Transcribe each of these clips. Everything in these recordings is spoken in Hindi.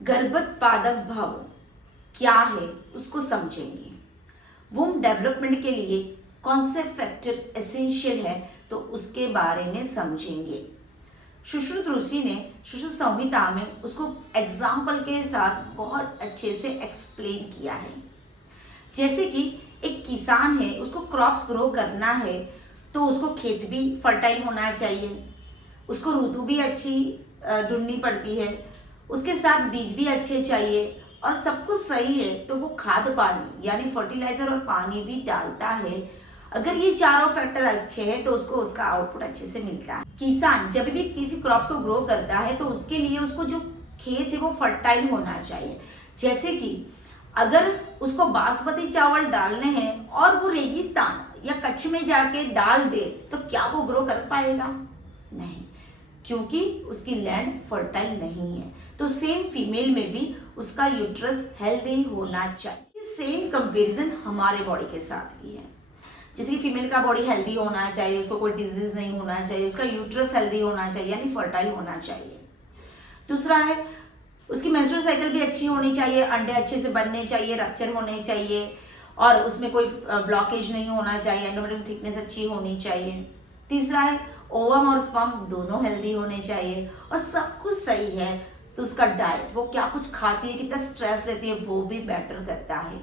गर्भोत्पादक भाव क्या है उसको समझेंगे। वुम डेवलपमेंट के लिए कौन से फैक्टर एसेंशियल है तो उसके बारे में समझेंगे। सुश्रुत ऋषि ने सुश्रुत संहिता में उसको एग्जाम्पल के साथ बहुत अच्छे से एक्सप्लेन किया है। जैसे कि एक किसान है, उसको क्रॉप्स ग्रो करना है तो उसको खेत भी फर्टाइल होना चाहिए, उसको ऋतु भी अच्छी ढूंढनी पड़ती है, उसके साथ बीज भी अच्छे चाहिए और सब कुछ सही है तो वो खाद पानी यानी फर्टिलाइजर और पानी भी डालता है। अगर ये चारों फैक्टर अच्छे हैं तो उसको उसका आउटपुट अच्छे से मिलता है। किसान जब भी किसी क्रॉप्स को ग्रो करता है तो उसके लिए उसको जो खेत है वो फर्टाइल होना चाहिए। जैसे कि अगर उसको बासमती चावल डालने हैं और वो रेगिस्तान या कच्छ में जाके डाल दे तो क्या वो ग्रो कर पाएगा? नहीं, क्योंकि उसकी लैंड फर्टाइल नहीं है। तो सेम फीमेल में भी उसका यूट्रस हेल्दी होना चाहिए। सेम कंपैरिजन हमारे बॉडी के साथ ही है। जैसे कि फीमेल का बॉडी हेल्दी होना चाहिए, उसको कोई डिजीज नहीं होना चाहिए, उसका यूट्रस हेल्दी होना चाहिए यानी फर्टाइल होना चाहिए। दूसरा है उसकी मेंस्ट्रुअल साइकिल भी अच्छी होनी चाहिए, अंडे अच्छे से बनने चाहिए, रप्चर होने चाहिए और उसमें कोई ब्लॉकेज नहीं होना चाहिए, एंडोमेट्रियम थिकनेस अच्छी होनी चाहिए। तीसरा है ओवम और स्पर्म दोनों हेल्दी होने चाहिए और सब कुछ सही है तो उसका डाइट, वो क्या कुछ खाती है, कितना स्ट्रेस लेती है, वो भी बेटर करता है।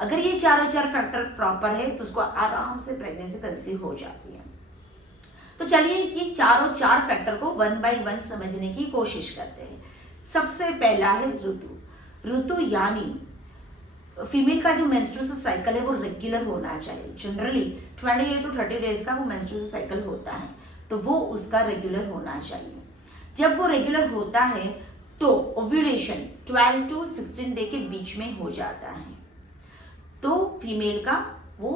अगर ये चारों चार फैक्टर प्रॉपर है तो उसको आराम से प्रेगनेंसी कंसीव हो जाती है। तो चलिए ये चारों चार फैक्टर को वन बाय वन समझने की कोशिश करते हैं। सबसे पहला है ऋतु। ऋतु यानी फीमेल का जो मेंस्ट्रुअल साइकिल है वो रेगुलर होना चाहिए। जनरली 28 to 30 डेज का वो मेंस्ट्रुअल साइकिल होता है तो वो उसका रेगुलर होना चाहिए। जब वो रेगुलर होता है तो ओव्यूलेशन 12 to 16 डे के बीच में हो जाता है तो फीमेल का वो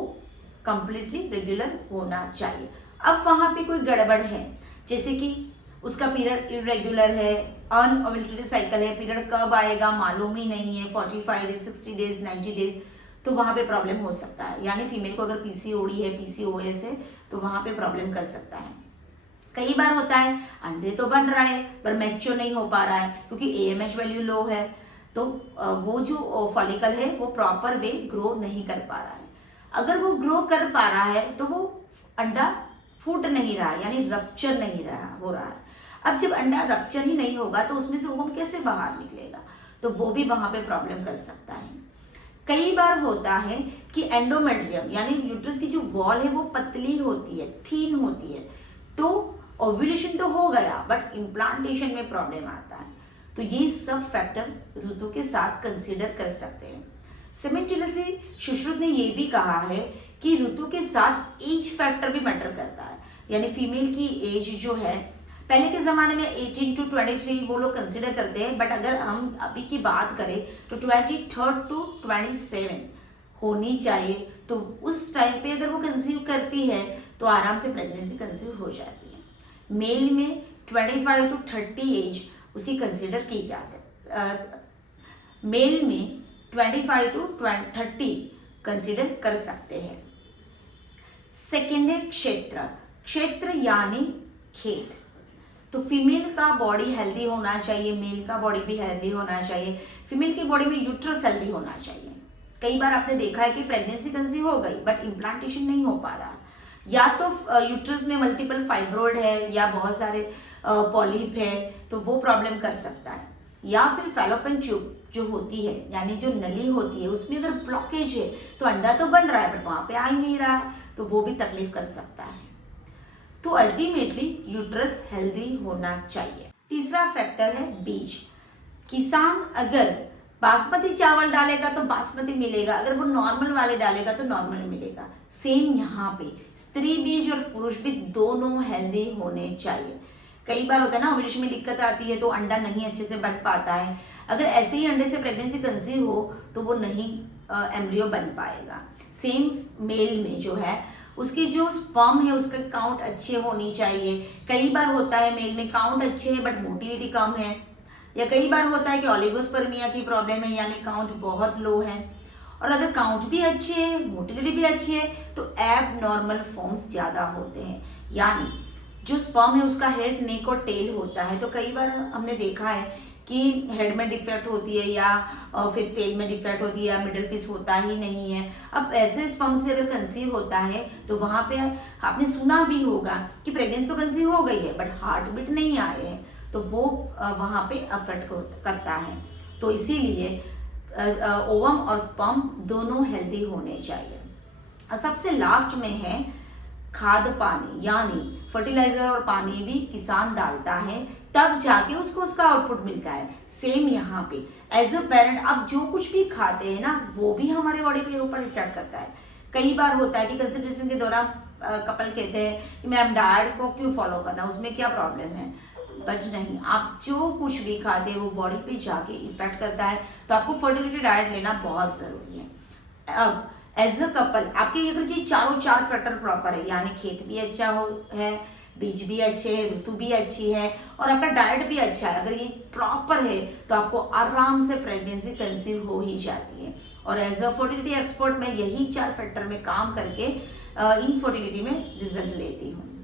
कंप्लीटली रेगुलर होना चाहिए। अब वहाँ पे कोई गड़बड़ है, जैसे कि उसका पीरियड इरेगुलर है, अनओव्यूलेटेड साइकिल है, पीरियड कब आएगा मालूम ही नहीं है, 45 डेज, 60 डेज, 90 डेज, तो वहाँ पे प्रॉब्लम हो सकता है। यानी फीमेल को अगर पीसीओडी है, पीसीओएस है तो वहाँ पे प्रॉब्लम कर सकता है। कई बार होता है अंडे तो बन रहा है पर मैच्योर नहीं हो पा रहा है क्योंकि एएमएच वैल्यू लो है तो वो जो फॉलिकल है वो प्रॉपर वे ग्रो नहीं कर पा रहा है। अगर वो ग्रो कर पा रहा है तो वो अंडा फूट नहीं रहा है यानी रप्चर नहीं हो रहा है। अब जब अंडा रप्चर ही नहीं होगा तो उसमें से ओवम कैसे बाहर निकलेगा, तो वो भी वहां पे प्रॉब्लम कर सकता है। कई बार होता है कि एंडोमेट्रियम यानी यूट्रस की जो वॉल है वो पतली होती है, थीन होती है, तो ओव्यूलेशन तो हो गया बट इम्प्लांटेशन में प्रॉब्लम आता है। तो ये सब फैक्टर ऋतु के साथ कंसीडर कर सकते हैं। सिमिलरली सुश्रुत ने ये भी कहा है कि ऋतु के साथ एज फैक्टर भी मैटर करता है। यानी फीमेल की एज जो है पहले के ज़माने में 18 to 23 वो लोग कंसिडर करते हैं, बट अगर हम अभी की बात करें तो 23 to 27 होनी चाहिए। तो उस टाइम पे अगर वो कंसीव करती है तो आराम से प्रेगनेंसी कंसीव हो जाती है। मेल में 25 to 30 एज उसकी कंसिडर की जाती है। मेल में 25 to 30 कंसिडर कर सकते हैं। सेकेंड है क्षेत्र। क्षेत्र यानी खेत। तो फीमेल का बॉडी हेल्दी होना चाहिए, मेल का बॉडी भी हेल्दी होना चाहिए। फीमेल की बॉडी में यूट्रस हेल्दी होना चाहिए। कई बार आपने देखा है कि प्रेगनेंसी कंसीव हो गई बट इम्प्लांटेशन नहीं हो पा रहा, या तो यूट्रस में मल्टीपल फाइब्रोइड है या बहुत सारे पॉलिप है तो वो प्रॉब्लम कर सकता है, या फिर फैलोपियन ट्यूब जो होती है यानी जो नली होती है उसमें अगर ब्लॉकेज है तो अंडा तो बन रहा है बट वहां पे आ ही नहीं रहा है तो वो भी तकलीफ कर सकता है। तो अल्टीमेटली यूट्रस हेल्दी होना चाहिए। तीसरा फैक्टर है बीज। किसान अगर बासमती चावल डालेगा तो बासमती मिलेगा, अगर वो नॉर्मल वाले डालेगा तो नॉर्मल मिलेगा। सेम यहाँ पे स्त्री बीज और पुरुष बीज दोनों हेल्दी होने चाहिए। कई बार होता है ना ओव्यूलेशन में दिक्कत आती है तो अंडा नहीं अच्छे से बन पाता है। अगर ऐसे ही अंडे से प्रेगनेंसी कंसीव हो तो वो नहीं एम्ब्रियो बन पाएगा। सेम मेल में जो है उसकी जो स्पर्म है उसका काउंट अच्छे होनी चाहिए। कई बार होता है मेल में काउंट अच्छे है बट मोटिलिटी कम है, या कई बार होता है कि ओलिगोस्पर्मिया की प्रॉब्लम है यानी काउंट बहुत लो है। और अगर काउंट भी अच्छे है, मोटिलिटी भी अच्छी है तो एब नॉर्मल फॉर्म्स ज़्यादा होते हैं। यानी जो स्पर्म है उसका हेड, नेक और टेल होता है। तो कई बार हमने देखा है कि हेड में डिफेक्ट होती है या फिर तेल में डिफेक्ट होती है या मिडल पीस होता ही नहीं है। अब ऐसे स्पर्म से अगर कंसीव होता है तो वहाँ पे आपने सुना भी होगा कि प्रेगनेंसी तो कंसीव हो गई है बट हार्ट बीट नहीं आए हैं, तो वो वहाँ पे अफेक्ट करता है। तो इसीलिए ओवम और स्पर्म दोनों हेल्दी होने चाहिए। सबसे लास्ट में है खाद पानी, यानी फर्टिलाइजर और पानी भी किसान डालता है तब जाके उसको उसका आउटपुट मिलता है। सेम यहाँ पे एज अ पेरेंट आप जो कुछ भी खाते हैं ना वो भी हमारे बॉडी पे ऊपर इफेक्ट करता है। कई बार होता है कि कंसल्टेशन के दौरान कपल कहते हैं कि मैम डाइट को क्यों फॉलो करना, उसमें क्या प्रॉब्लम है, बट नहीं, आप जो कुछ भी खाते हैं वो बॉडी पे जाके इफेक्ट करता है। तो आपको फर्टिलिटी डाइट लेना बहुत जरूरी है। अब एज अ कपल आपके अगर ये चारों चार फैक्टर प्रॉपर है, यानी खेत भी अच्छा है, बीज भी अच्छे हैं, ऋतु भी अच्छी है और आपका डाइट भी अच्छा है, अगर ये प्रॉपर है तो आपको आराम से प्रेगनेंसी कंसीव हो ही जाती है। और एज अ फर्टिलिटी एक्सपर्ट मैं यही चार फैक्टर में काम करके इनफर्टिलिटी में रिजल्ट लेती हूँ।